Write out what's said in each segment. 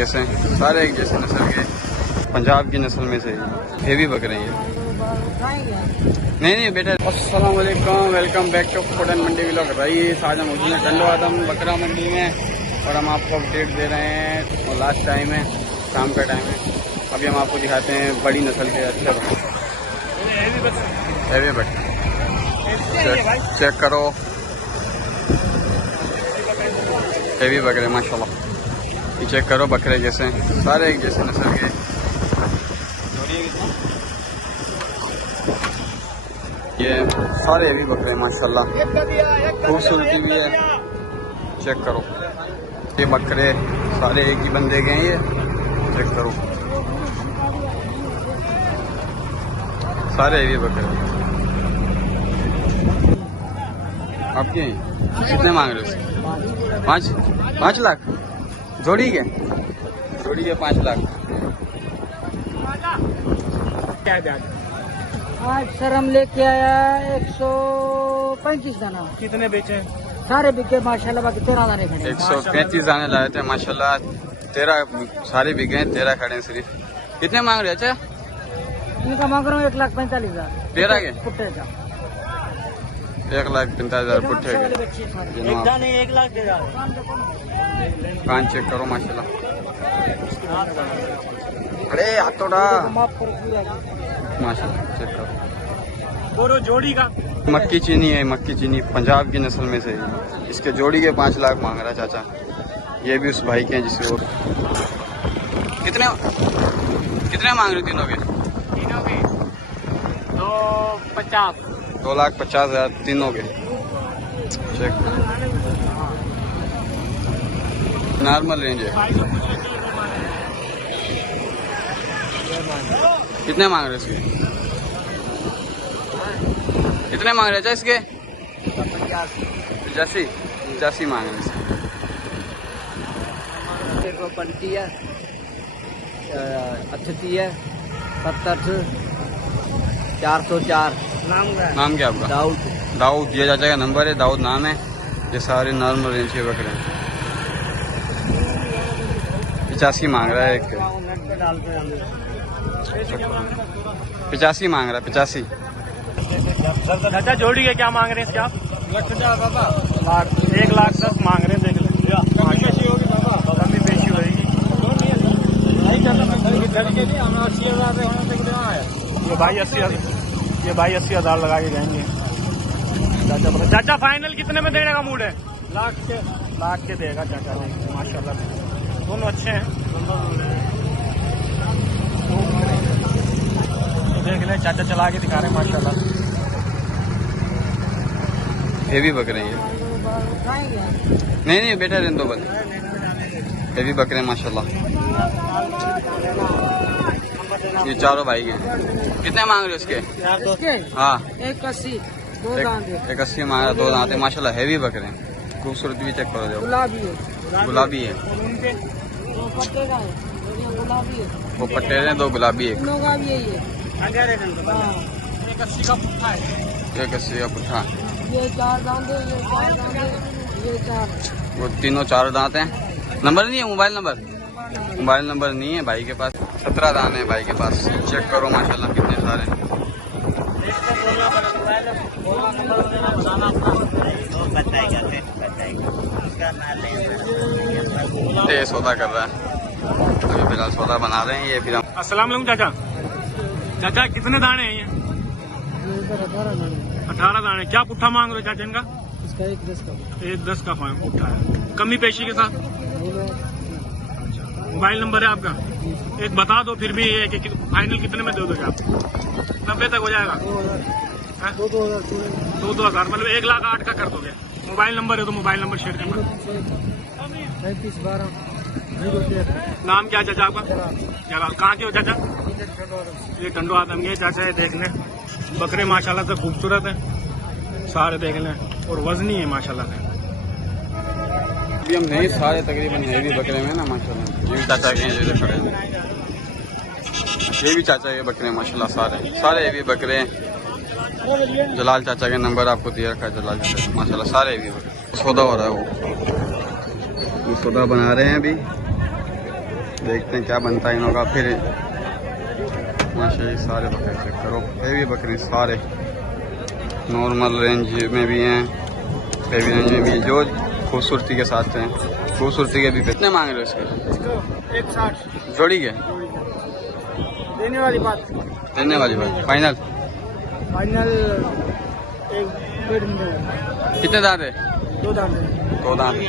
जैसे हैं, सारे एक जैसे नस्ल के, पंजाब की नस्ल में से हेवी बकरे हैं। नहीं बेटा। अस्सलाम वालेकुम, वेलकम बैक टू फूडन मंडी व्लॉग। भाई आज हम मौजूद हैं टंडो आदम बकरा मंडी में और हम आपको अपडेट दे रहे हैं। और लास्ट टाइम है, शाम का टाइम है। अभी हम आपको दिखाते हैं बड़ी नस्ल के अच्छे बकरे, हेवी बकरे। चेक करो, हेवी बकरे माशाल्लाह। ये चेक करो बकरे जैसे हैं, सारे एक जैसे नस्ल के। ये सारे हेवी बकरे माशाल्लाह, खूबसूरती भी है। चेक करो ये बकरे सारे एक ही बंदे के हैं। ये चेक करो, सारे हेवी बकरे आपके हैं। कितने मांग रहे हो उसके? 5 लाख जोड़ी के? जोड़ी के 5 लाख। क्या ब्याज? आज सर हम लेके आया 135 दाना। कितने बेचे? सारे बिके माशाल्लाह, बाकी 13 दाने खड़े। 135 दाने लाए थे माशाल्लाह। 13 सारे बिके हैं, 13 खड़े हैं सिर्फ। कितने मांग रहे? अच्छा इनका मांग रहा हूँ 1,45,000। 13 के पुट्टे का 1,45,000 पुट्ठे के। 1 लाख दे जाओ। कान चेक करो माशाल्लाह। अरे हाथोड़ा माशाल्लाह, चेक करो। बोलो जोड़ी का मक्की चीनी है, मक्की चीनी पंजाब की नस्ल में से है। इसके जोड़ी के 5 लाख मांग रहा है चाचा। ये भी उस भाई के हैं जिसके। और कितने मांग रहे तीनों के? 2,50,000। 2,50,000 तीनों के। चेक नॉर्मल रेंज है। कितने मांग रहे इसके? कितने मांग रहे इसके? 85 मांग रहे इसके। पंटी है, 38 है, 70, 404। नाम क्या आपका? दाऊद। ये चाचा का नंबर है, दाऊद नाम है। ये सारे नॉर्मल रेंज के बकरे हैं। 85 मांग रहा है एक। 85 मांग रहा है, 85। चाचा जोड़ी के क्या मांग रहे हैं इसके आप? 1,10,000 मांग रहे हैं। देख लें, कमी पेशी होगी। ये भाई 80,000 लगा के जाएंगे। चाचा फाइनल कितने में देने का मूड है? लाख के देगा चाचा। माशाल्लाह दोनों अच्छे हैं। देख ले चाचा चला के दिखा रहे हैं माशाल्लाह। हेवी बकरे हैं ये। नहीं बेटा रहने दो बस। हेवी बकरे माशाल्लाह। ये चारों भाई के हैं। कितने मांग रहे हो इसके? हाँ 1,80, 2 दांत। 1,80 मांग रहा, 2 दांत माशाल्लाह। हेवी बकरे हैं, खूबसूरती भी चेक करो। देखो गुलाबी है। वो पट्टे हैं, 2 गुलाबी है। 1,80 का पुट्ठा है। 1,80 का पुट्ठा। ये 4 दांत है, ये 4 दांत है, ये 4। वो तीनों 4 दांत हैं। नंबर नहीं है? मोबाइल नंबर नहीं है भाई के पास। 17 दाने हैं भाई के पास। चेक करो माशाल्लाह कितने सारे। ये सौदा कर रहा है अभी, फिलहाल सौदा बना रहे हैं ये। फिर हम अस्सलाम वालेकुम चाचा कितने दाने हैं ये? 18 दाने। क्या पुट्ठा मांग रहे हो चाचा इनका? इसका 1,10 का। 1,10 का पुट्ठा है, कमी पेशी के साथ। मोबाइल नंबर है आपका? एक बता दो फिर भी ये कि फाइनल कितने में दे दोगे आप? 90 तक हो जाएगा? 2,000 मतलब 1,08,000 का कर दोगे। मोबाइल नंबर है तो मोबाइल नंबर शेयर करना। 3512। नाम क्या चाचा आपका? जलाल। कहाँ के हो चाचा? ये टंडो आदम के चाचा है। देख लें बकरे माशाल्लाह से खूबसूरत है सारे, देख लें। और वजनी है माशाल्लाह से। अभी हम नहीं सारे तकरीबन हेवी बकरे में ना माशाल्लाह। ये भी चाचा के हैं, खड़े हैं। ये भी चाचा के बकरे माशाल्लाह, सारे हेवी बकरे हैं। जलाल चाचा के नंबर आपको दिया रखा है। जलाल चाचा माशाल्लाह सारे हेवी बकरे। सौदा हो रहा है, वो सौदा बना रहे हैं अभी। देखते हैं क्या बनता है इन लोगों का। फिर माशाल्लाह सारे बकरे चेक करो, हेवी बकरे सारे नॉर्मल रेंज में भी हैं, हेवी रेंज में भी हैं, जो खूबसूरती के साथ हैं। खूबसूरती के भी कितने मांग रहे हो इसके? इसको 160 जोड़ी के देने वाली बात। फाइनल फाइनल 1 डेढ़ में कितने दांत है? 2 दांत है। 2 दांत है।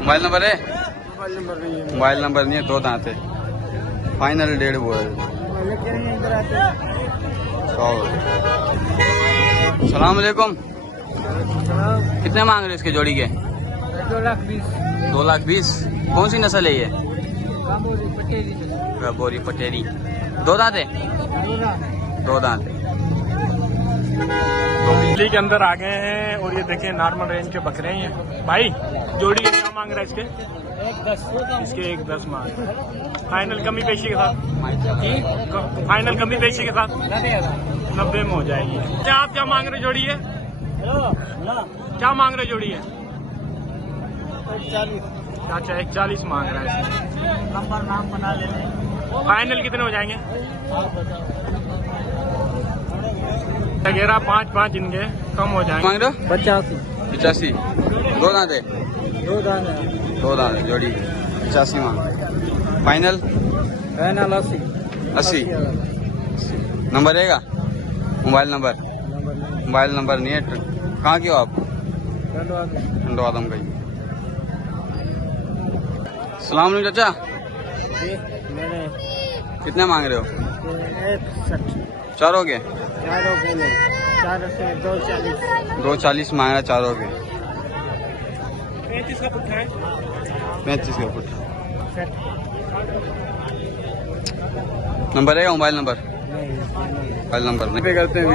मोबाइल नंबर है? मोबाइल नंबर नहीं है। मोबाइल नंबर नहीं है, 2 दांत है। फाइनल 1.5 वो है। लेके नहीं इधर आते। सलाम अलैकुम। कितने मांग रहे हो इसके जोड़ी के? 2,20,000। 2,20,000। कौन सी नस्ल है ये? गबोरी पटेरी। 2 दांत है? 2 दांत है। दिल्ली के अंदर आ गए हैं और ये देखें नॉर्मल रेंज के बकरे हैं। भाई जोड़ी के क्या मांग रहा है इसके? 1,10। इसके 1,10 मांग। फाइनल कमी पेशी के साथ? फाइनल कमी पेशी के साथ 90 में हो जाएगी। अच्छा आप क्या मांग रहे जोड़ी है? क्या मांग रहे जोड़ी है? 140। अच्छा 140 मांग रहा है इसमें। नंबर नाम बना लेते। फाइनल कितने हो जाएंगे? 5 इनके कम हो जाएंगे। मांग रहे हो? 85। 2 दांत है? 2 दांत है। 2 दांत है जोड़ी 85 मांग। फाइनल 80। नंबर रहेगा? मोबाइल नंबर नहीं है। कहाँ के हो आप? ठंडो आदम का ही। सलाम अलैकुम चाचा। कितने मांग रहे हो? 4 हो गए? 240 मांग रहा, 4 हो गए। 35 का पुट्ठा है। 35 का पुट्ठा। नंबर रहेगा? मोबाइल नंबर नहीं पे करते हैं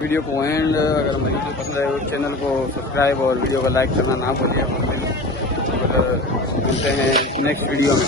वीडियो को एंड अगर हमारी वीडियो पसंद आए तो चैनल को सब्सक्राइब और वीडियो को लाइक करना ना भूलिए। मिलते हैं नेक्स्ट वीडियो में।